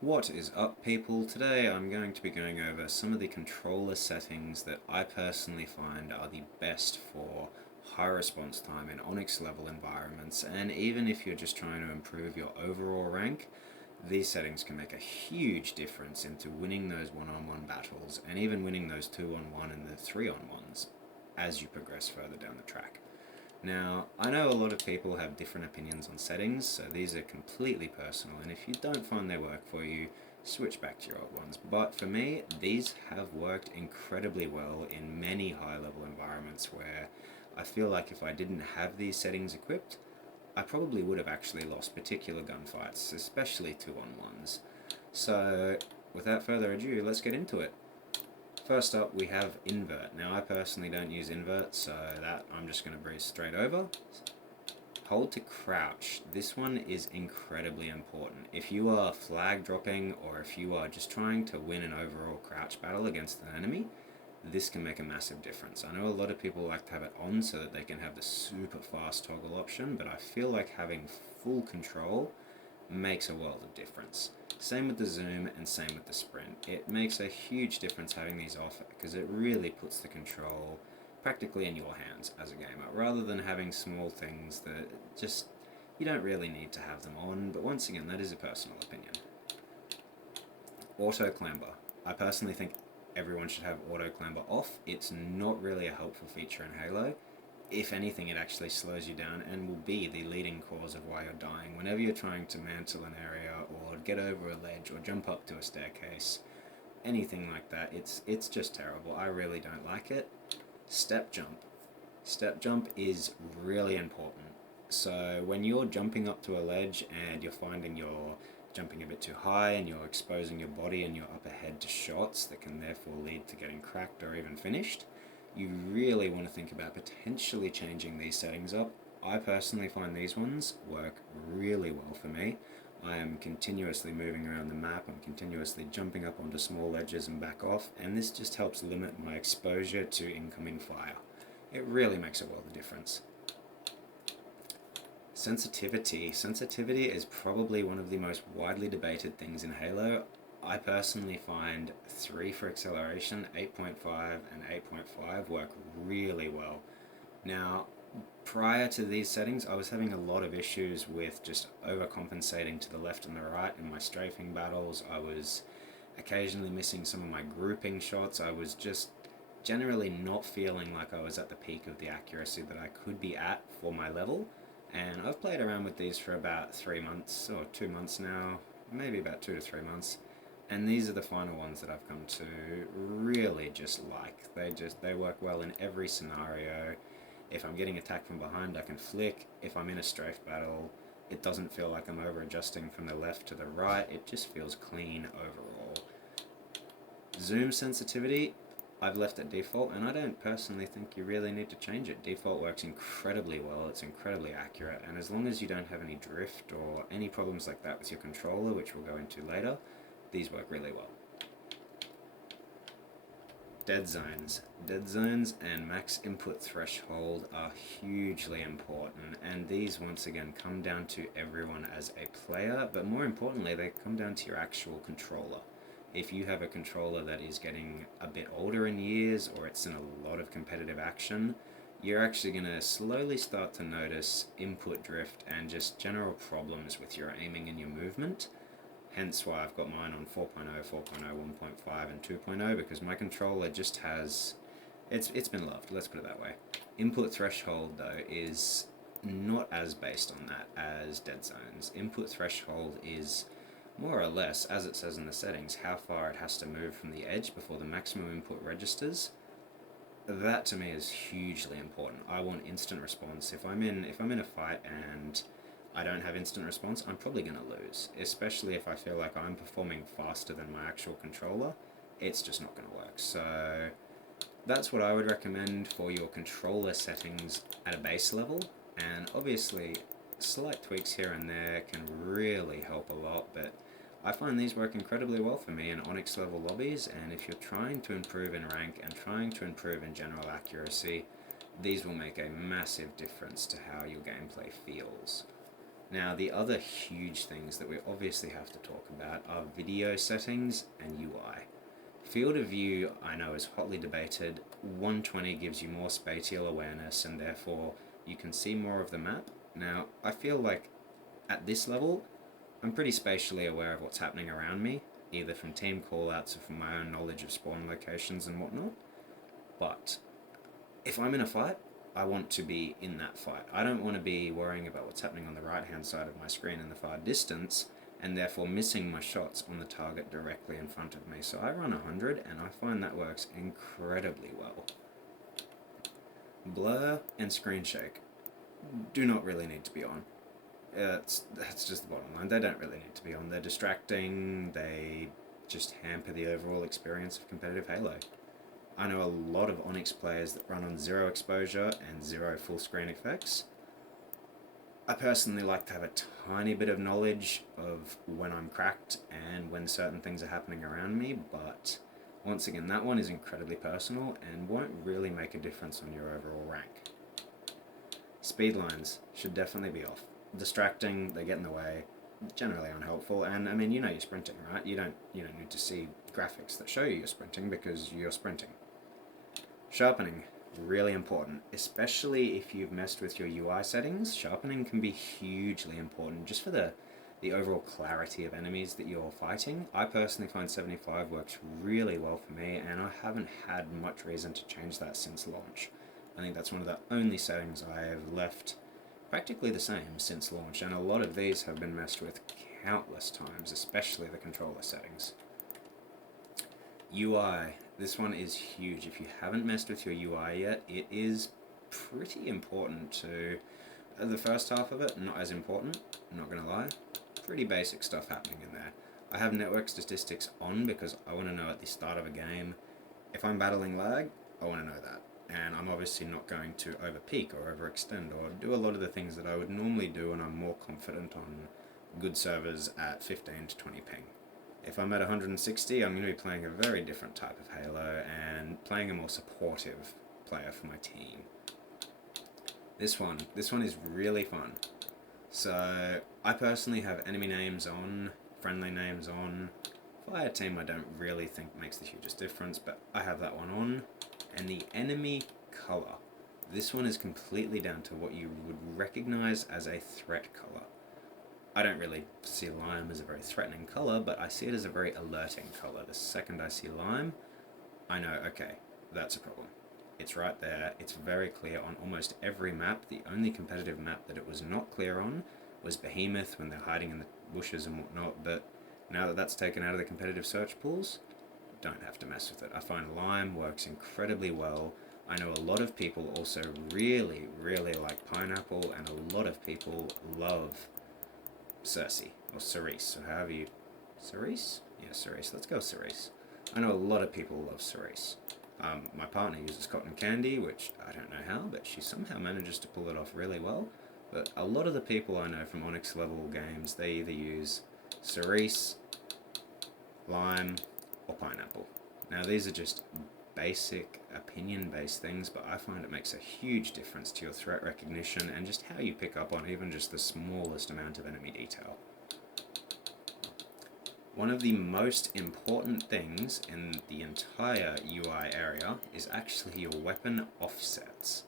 What is up, people? Today I'm going to be going over some of the controller settings that I personally find are the best for high response time in Onyx level environments, and even if you're just trying to improve your overall rank, these settings can make a huge difference into winning those one-on-one battles and even winning those two-on-one and the three-on-ones as you progress further down the track. Now, I know a lot of people have different opinions on settings, so these are completely personal, and if you don't find they work for you, switch back to your old ones. But for me, these have worked incredibly well in many high-level environments where I feel like if I didn't have these settings equipped, I probably would have actually lost particular gunfights, especially two-on-ones. So, without further ado, let's get into it. First up, we have invert. Now, I personally don't use invert, so that I'm just going to breeze straight over. Hold to crouch. This one is incredibly important. If you are flag dropping or if you are just trying to win an overall crouch battle against an enemy, this can make a massive difference. I know a lot of people like to have it on so that they can have the super fast toggle option, but I feel like having full control makes a world of difference. Same with the zoom and same with the sprint. It makes a huge difference having these off because it really puts the control practically in your hands as a gamer, rather than having small things that just you don't really need to have them on. But once again, that is a personal opinion. Auto clamber. I personally think everyone should have auto clamber off. It's not really a helpful feature in Halo. If anything, it actually slows you down and will be the leading cause of why you're dying. Whenever you're trying to mantle an area or get over a ledge or jump up to a staircase, anything like that, it's just terrible. I really don't like it. Step jump. Step jump is really important. So when you're jumping up to a ledge and you're finding you're jumping a bit too high and you're exposing your body and your upper head to shots that can therefore lead to getting cracked or even finished, you really want to think about potentially changing these settings up. I personally find these ones work really well for me. I am continuously moving around the map, I'm continuously jumping up onto small ledges and back off, and this just helps limit my exposure to incoming fire. It really makes a world of difference. Sensitivity. Sensitivity is probably one of the most widely debated things in Halo. I personally find 3 for acceleration, 8.5 and 8.5 work really well. Now, prior to these settings, I was having a lot of issues with just overcompensating to the left and the right in my strafing battles. I was occasionally missing some of my grouping shots. I was just generally not feeling like I was at the peak of the accuracy that I could be at for my level. And I've played around with these for about 3 months or 2 months now, maybe about 2 to 3 months. And these are the final ones that I've come to really just like. They work well in every scenario. If I'm getting attacked from behind, I can flick. If I'm in a strafe battle, it doesn't feel like I'm over adjusting from the left to the right. It just feels clean overall. Zoom sensitivity, I've left at default, and I don't personally think you really need to change it. Default works incredibly well, it's incredibly accurate, and as long as you don't have any drift or any problems like that with your controller, which we'll go into later, these work really well. Dead zones. Dead zones and max input threshold are hugely important, and these once again come down to everyone as a player, but more importantly, they come down to your actual controller. If you have a controller that is getting a bit older in years or it's in a lot of competitive action, you're actually going to slowly start to notice input drift and just general problems with your aiming and your movement. Hence why I've got mine on 4.0, 4.0, 1.5 and 2.0, because my controller just has, it's been loved, let's put it that way. Input threshold though is not as based on that as dead zones. Input threshold is more or less, as it says in the settings, how far it has to move from the edge before the maximum input registers. That to me is hugely important. I want instant response. If I'm in a fight and I don't have instant response, I'm probably going to lose, especially if I feel like I'm performing faster than my actual controller. It's just not going to work. So that's what I would recommend for your controller settings at a base level, and obviously slight tweaks here and there can really help a lot, but I find these work incredibly well for me in Onyx level lobbies, and if you're trying to improve in rank and trying to improve in general accuracy, these will make a massive difference to how your gameplay feels. Now, the other huge things that we obviously have to talk about are video settings and UI. Field of view, I know, is hotly debated. 120 gives you more spatial awareness and therefore you can see more of the map. Now, I feel like at this level, I'm pretty spatially aware of what's happening around me, either from team callouts or from my own knowledge of spawn locations and whatnot. But if I'm in a fight, I want to be in that fight. I don't want to be worrying about what's happening on the right hand side of my screen in the far distance and therefore missing my shots on the target directly in front of me. So I run 100 and I find that works incredibly well. Blur and screen shake do not really need to be on. That's just the bottom line. They don't really need to be on. They're distracting. They just hamper the overall experience of competitive Halo. I know a lot of Onyx players that run on 0 exposure and 0 full screen effects. I personally like to have a tiny bit of knowledge of when I'm cracked and when certain things are happening around me, but once again, that one is incredibly personal and won't really make a difference on your overall rank. Speed lines should definitely be off. Distracting, they get in the way, generally unhelpful, and I mean, you know you're sprinting, right? You don't need to see graphics that show you you're sprinting because you're sprinting. Sharpening, really important, especially if you've messed with your UI settings. Sharpening can be hugely important just for the overall clarity of enemies that you're fighting. I personally find 75 works really well for me, and I haven't had much reason to change that since launch. I think that's one of the only settings I have left practically the same since launch, and a lot of these have been messed with countless times, especially the controller settings. UI, this one is huge. If you haven't messed with your UI yet, it is pretty important to the first half of it, not as important, I'm not gonna lie. Pretty basic stuff happening in there. I have network statistics on because I want to know at the start of a game if I'm battling lag. I want to know that, and I'm obviously not going to overpeak or overextend or do a lot of the things that I would normally do when I'm more confident on good servers at 15 to 20 ping. If I'm at 160, I'm going to be playing a very different type of Halo and playing a more supportive player for my team. This one is really fun. So I personally have enemy names on, friendly names on. Fire team I don't really think makes the hugest difference, but I have that one on. And the enemy color. This one is completely down to what you would recognize as a threat color. I don't really see lime as a very threatening color, but I see it as a very alerting color. The second I see lime, I know, okay, that's a problem. It's right there. It's very clear on almost every map. The only competitive map that it was not clear on was Behemoth when they're hiding in the bushes and whatnot, but now that that's taken out of the competitive search pools, don't have to mess with it. I find lime works incredibly well. I know a lot of people also really, really like pineapple, and a lot of people love Cersei, or Cerise, or however you... Cerise? Yeah, Cerise. Let's go Cerise. I know a lot of people love Cerise. My partner uses cotton candy, which I don't know how, but she somehow manages to pull it off really well. But a lot of the people I know from Onyx level games, they either use cerise, lime, or pineapple. Now these are just basic opinion-based things, but I find it makes a huge difference to your threat recognition and just how you pick up on even just the smallest amount of enemy detail. One of the most important things in the entire UI area is actually your weapon offsets.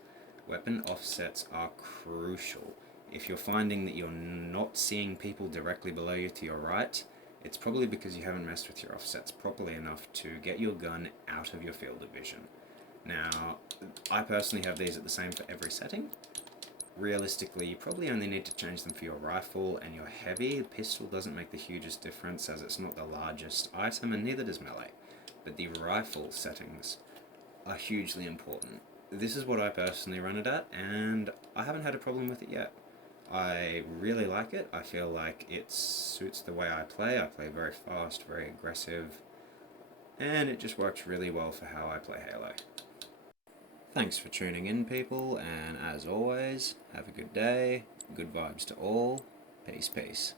Weapon offsets are crucial. If you're finding that you're not seeing people directly below you to your right, it's probably because you haven't messed with your offsets properly enough to get your gun out of your field of vision. Now, I personally have these at the same for every setting. Realistically, you probably only need to change them for your rifle and your heavy. The pistol doesn't make the hugest difference as it's not the largest item, and neither does melee. But the rifle settings are hugely important. This is what I personally run it at, and I haven't had a problem with it yet. I really like it. I feel like it suits the way I play. I play very fast, very aggressive, and it just works really well for how I play Halo. Thanks for tuning in, people, and as always, have a good day, good vibes to all, peace, peace.